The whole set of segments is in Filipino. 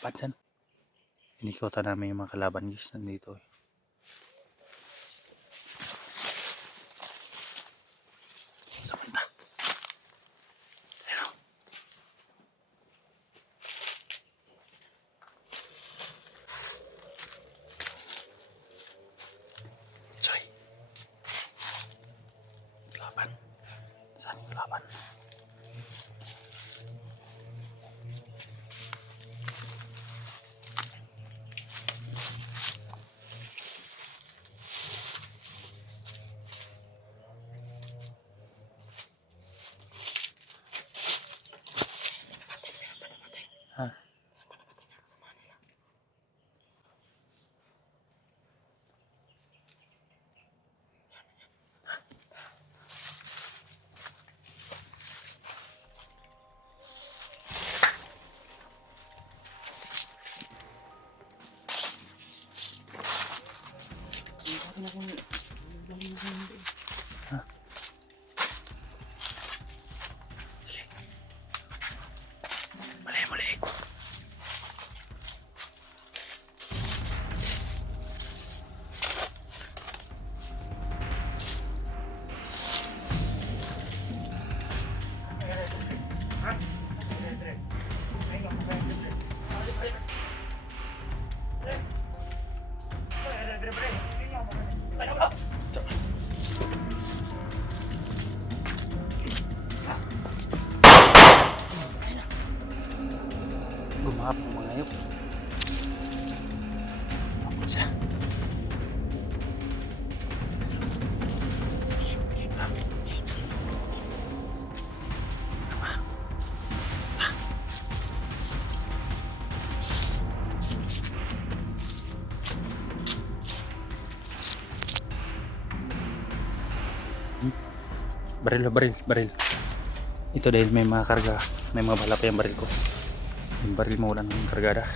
Laban dyan. Inikutan namin yung mga kalaban guys. Nandito eh. Sa banda. Ayan o. Soy. Laban. Saan yung laban? Ha? Ha? Sige. Mali. Gumahap ng mga ayok. Apa siya? Baril. Ito dahil may mga karga, may mga bala pa yung baril ko. Yung baril mo wala nang kargada.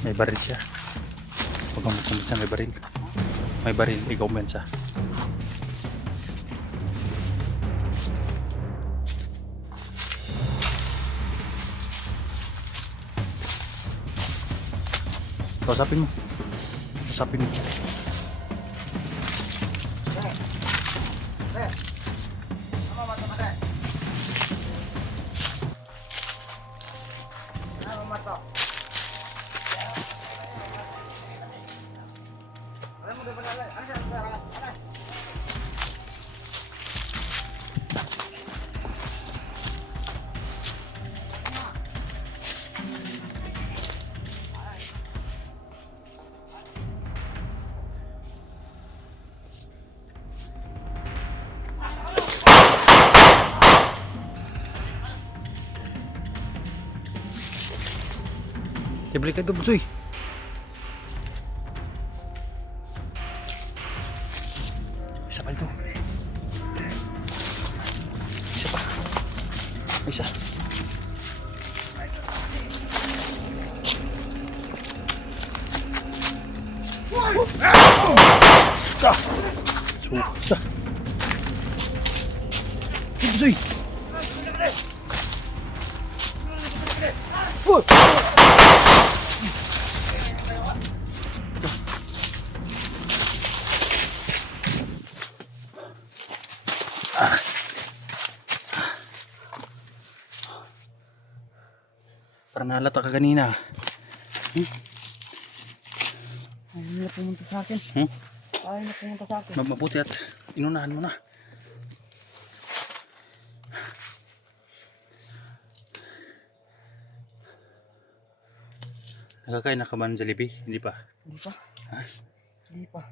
May baril siya. Huwag kang magkumisa, may baril. May baril, ikaw mensa. Kausapin mo. Balik ka doon, Soy. Isa pa ito. Isa pa. Isa. Susa. Soy. Parang nahalata ka kanina. Ayaw na pumunta sa akin. Ayaw na pumunta sa akin. Mabuti at inunahan mo na. Nakakain na ka ba ng Jollibee? Hindi pa. Hindi pa. Hindi pa.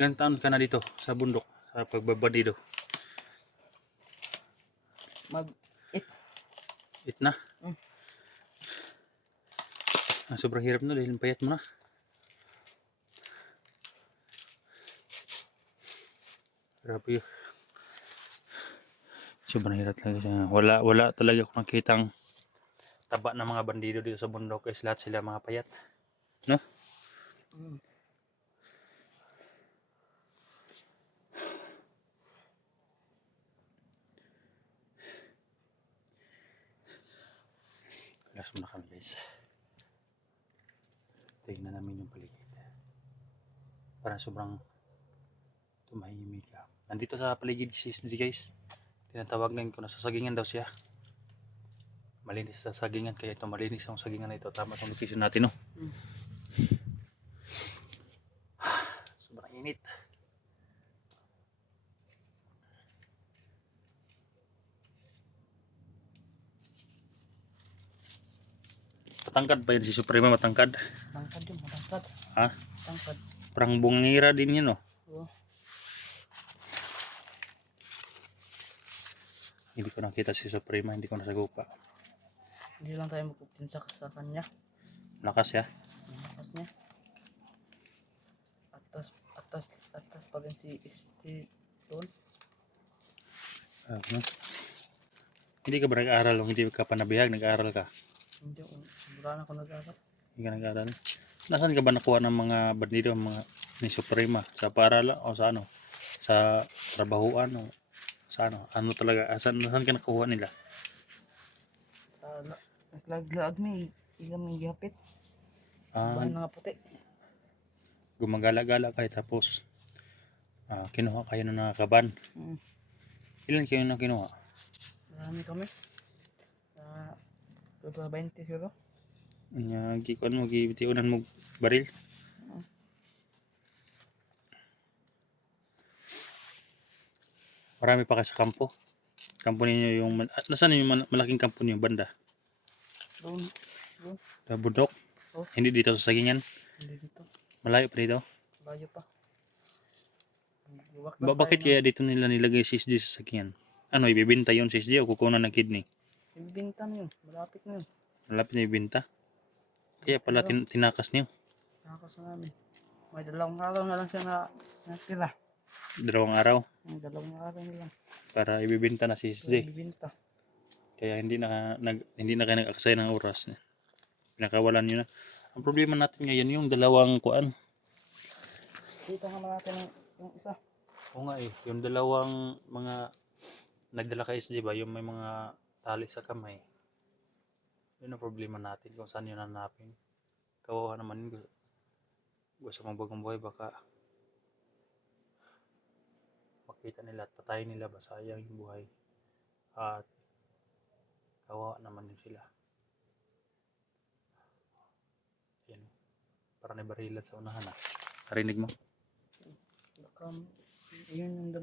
Ilang taon ka na dito sa bundok? Sa pagbabadido? Mag-it. It na? Mm. Sobrang hirap na dahil payat mo na. Grabe yun. Sobrang hirap talaga siya. Wala talaga akong nakitang taba ng mga bandido dito sa bundok guys. Lahat sila mga payat. No? Mm. Relax muna kami guys. Tingnan namin yung paligid. Parang sobrang tumahimik ka. Nandito sa paligid si SG guys. Tinatawagan ko na sasagingan daw siya. Malinis sa sagingan kaya ito malinis ang sagingan na ito. Tama itong location natin no. Mm. Sobrang init. Matangkad ba yun si Suprema matangkad? Matangkad yun, matangkad. Ha? Matangkad. Parang bungira din yun no. Oo. Hindi ko nakita si Suprema, hindi ko nasagupa. Hindi lang tayo mapupunta sa kanya. Lakas ya. Ang lakas niya. Atas pa rin si ST doon. No? Hindi ka ba nag-aaral o hindi ka pa nabihag? Nag-aaral ka? Hindi, wala na ako nag-aral. Hindi ka nag-aaral? Nasaan ka ba nakuha ng mga bandido, mga ni Suprema? Sa paaralan o sa ano? Sa trabahuan o sa ano? Ano talaga? Nasaan ka nakuha nila? Naglag-lag may ilang may gihapit. Ah, Bahan mga puti. gumagala-gala kayo tapos kinuha kayo ng nakakaban. Mm. Ilan kayo na kinuha? Marami kami. Sa 20 siguro. Gikuan mo, gitiunan mo baril. Marami pa kayo sa kampo. Kampo ninyo yung, nasaan yung malaking kampo niyo banda? Doon. Doon. Sa bundok? Oh. Hindi dito sa sagingan? Hindi dito. Malayo pa dito? Layo pa. Bakit kaya dito nila nilagay si SG sa sagingan? Ano, ibibenta yun si SG o kukunan ng kidney? Ibibinta na yun. Malapit na yun. Malapit na ibenta? Kaya pala tinakas niyo? Nakakas na namin. May 2 araw na lang siya natira. 2 araw? May 2 araw na lang. Para ibibenta na si SG. Ibibinta. Kaya hindi na kayo nag-aksaya ng oras. Pinakawalan nyo na. Ang problema natin ngayon yung dalawang kuan. Dito nga natin yung isa. Oo nga eh, yung dalawang mga nagdala kay SG ba, yung may mga tali sa kamay. Yun ang problema natin kung saan yun hanapin. Kawawa naman yun. Gusto mong bagong buhay baka makita nila at patayin nila ba, sayang yung buhay. At kawawa naman din sila. Yan. Parang nabarilan sa unahan ah. Narinig mo? Baka yun yung 2.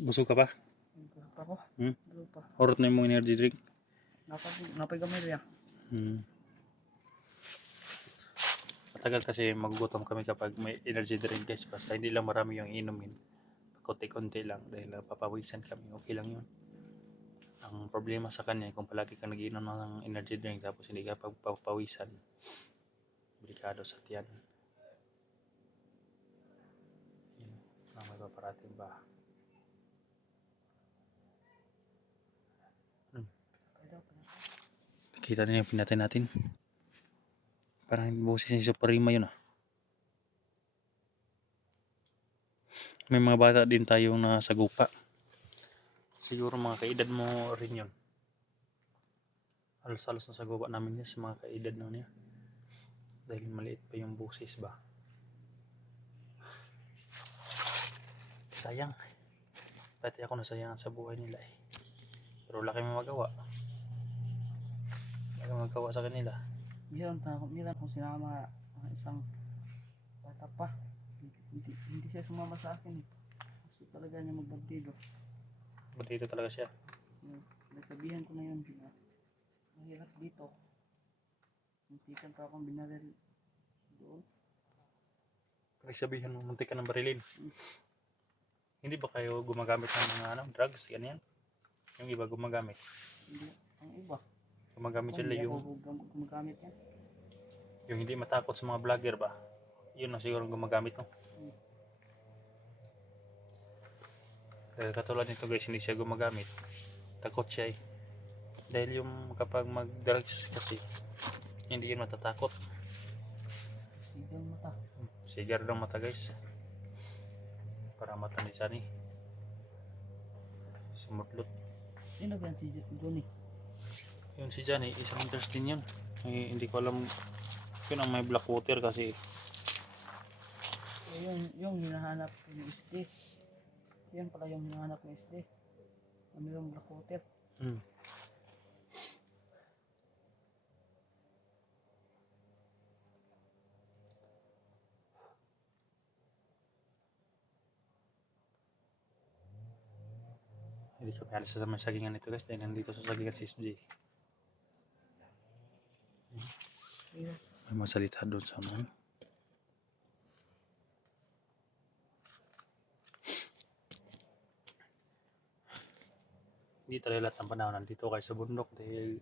Busog ka pa? Busog pa ko. Hmm? Busog pa. Orot na yung mga energy drink? Napagamay rin. Matagal kasi magugutom kami kapag may energy drink guys. Basta hindi lang marami yung inumin. Konti-konti lang dahil papawisan kami. Okay lang yun. Ang problema sa kanya kung palagi kang nag-inom ng energy drink tapos hindi ka papawisan. Delikado sa tiyan. Yun. May paparating ba? Kita niyo yung pinatay natin. Parang boses ni Suprema yun ah. May mga bata din tayong nasagupa. Siguro mga kaedad mo rin yun. Halos-halos nasagupa namin yun sa mga kaedad na niya. Dahil maliit pa yung boses ba. Sayang. Pati ako nasayangan sa buhay nila eh. Pero wala kami magawa. Wala kami magawa sa kanila. Meron akong sinama isang bata pa. Hindi siya sumama sa akin eh. Gusto talaga niya magbandido. Dito talaga siya. Nagsabihan ko na yun. Mahirap dito. Muntikan pa akong binaril doon. Nagsabihan mo, muntik ka ng barilin. Hindi ba kayo gumagamit ng mga drugs, ganyan? Yung iba gumagamit. Hindi. Ang iba. Gumagamit Hindi sila ako yung gumagamit yan. hindi matakot sa mga vlogger ba? Yun ang siguro gumagamit, no? Dahil katulad nito guys, hindi siya gumagamit. Takot siya eh. Dahil yung kapag mag-drugs kasi, hindi yun matatakot. Sigang mata. Sigar ng mata guys. Para mata ni Sunny. Sumutlot. Sino ba yan si Johnny? Yun si Johnny, isang nurse din yun. Hindi ko alam yun ang may black water kasi Yung hinahanap ko yung SD. Yan pala yung hinahanap ng SD. Ano yung black water? hindi kami alis sa may sagingan nito guys dahil nandito sa sagingan si SJ. May masalita doon sa mga hindi talaga lahat ng panahon nandito kayo sa bundok dahil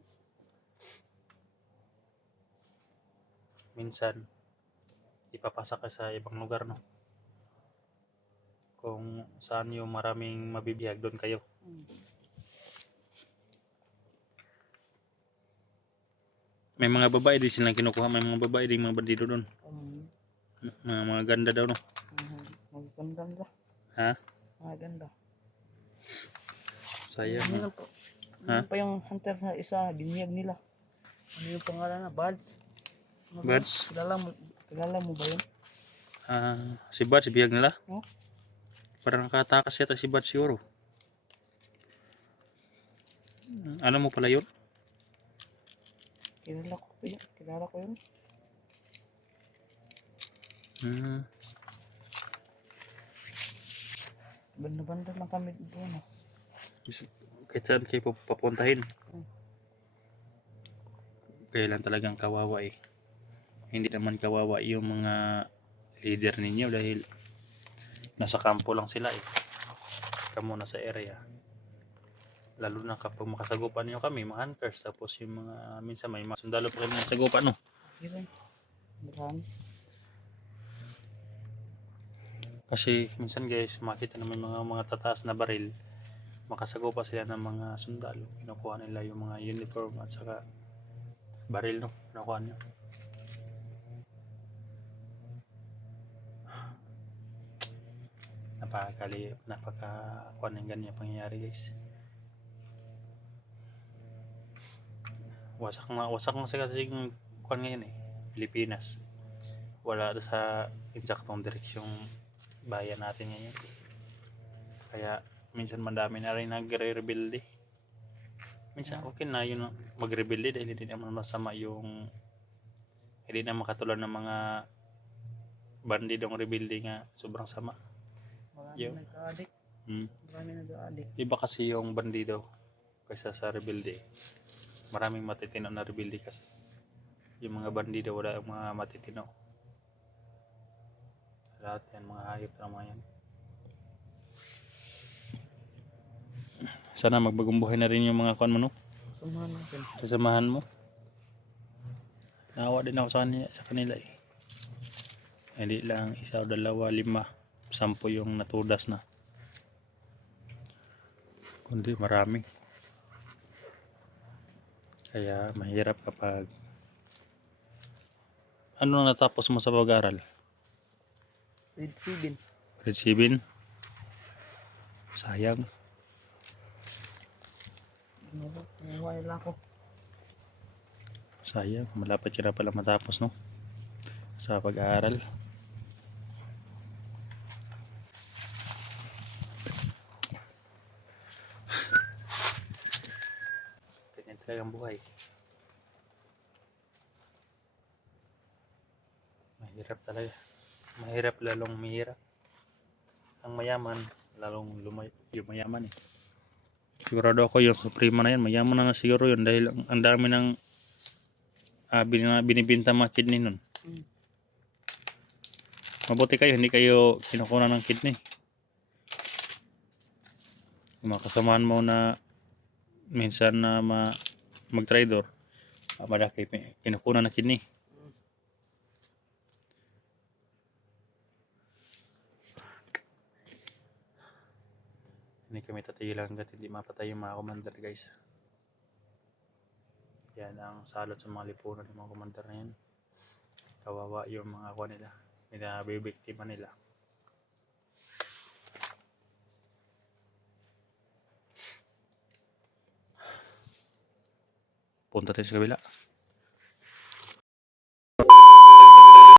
minsan ipapasa ka sa ibang lugar, no? Kung saan yung maraming mabibihag, doon kayo. May mga babae din silang kinukuha, may mga babae din mga bandido doon. Mga ganda daw, no? Magaganda. Ha? Magaganda. Sayang. Meron pa yung hunter na isa, biniyag nila. Ano yung pangalan na? Buds? Buds? Kilala mo ba yun? Si Buds, bihag nila? Oh? Parang nakatakas yata si Buds siguro. Ano mo pala yun? Kilala ko yun. Banda-banda lang kami doon. Kahit saan kayo papuntahin. Kaya lang talagang kawawa eh. Hindi naman kawawa yung mga leader ninyo dahil nasa kampo lang sila eh. Kamo nasa area. Lalo na kapag makasagupan niyo kami, mga hunters, tapos yung mga minsan may mga sundalo pa kami nasagupan, no? Marami. Kasi minsan guys, makita naman mga tataas na baril, makasagupa sila ng mga sundalo. Kinukuha nila yung mga uniform at saka baril, no? Kinukuha nyo. Napaka ng ganyan pangyayari guys. Wasak na kasi yung kuan ngayon eh, Pilipinas. Wala sa eksaktong direksyong bayan natin ngayon. Kaya minsan madami na rin nagre-rebelde. Minsan okay na yun magrebelde dahil hindi naman masama yung hindi na makatulad ng mga bandidong rebelde nga sobrang sama. Marami nagka-addict. Marami nag-a-addict. Iba kasi yung bandido kaysa sa rebelde. Maraming matitino na rebelde kasi. Yung mga bandido wala yung mga matitino. Lahat yan mga hayop na mga yan. Sana magbagong buhay na rin yung mga kuan mo, no? Samahan natin. Sasamahan mo. Naawa din ako sa kanila eh. Hindi lang isa o dalawa, 5, 10 yung natudas na. Kundi marami. Kaya mahirap kapag ano na natapos mo sa pag-aaral? Grade 7. Grade 7? Sayang. Nahuway lang ako. Sayang, malapit ka na pala matapos, no? Sa pag-aaral. Ganyan talagang buhay. Hirap talaga. Mahirap lalong mahirap. Ang mayaman, lalong yumayaman eh. Sigurado ako yung Suprema na yan, mayaman na nga siguro yun dahil ang dami ng binibinta mga kidney nun. Mm. Mabuti kayo, hindi kayo kinukunan ng kidney. Yung mga kasamahan mo na minsan na mag-trader, malaki kinukunan ng kidney. Hindi kami tatigilan hanggat hindi mapatay yung mga commander guys. Yan ang salot sa mga lipunan ng mga commander na yan. Kawawa yung mga kuha nila. Binabibiktima nila. Punta tayo sa kabila.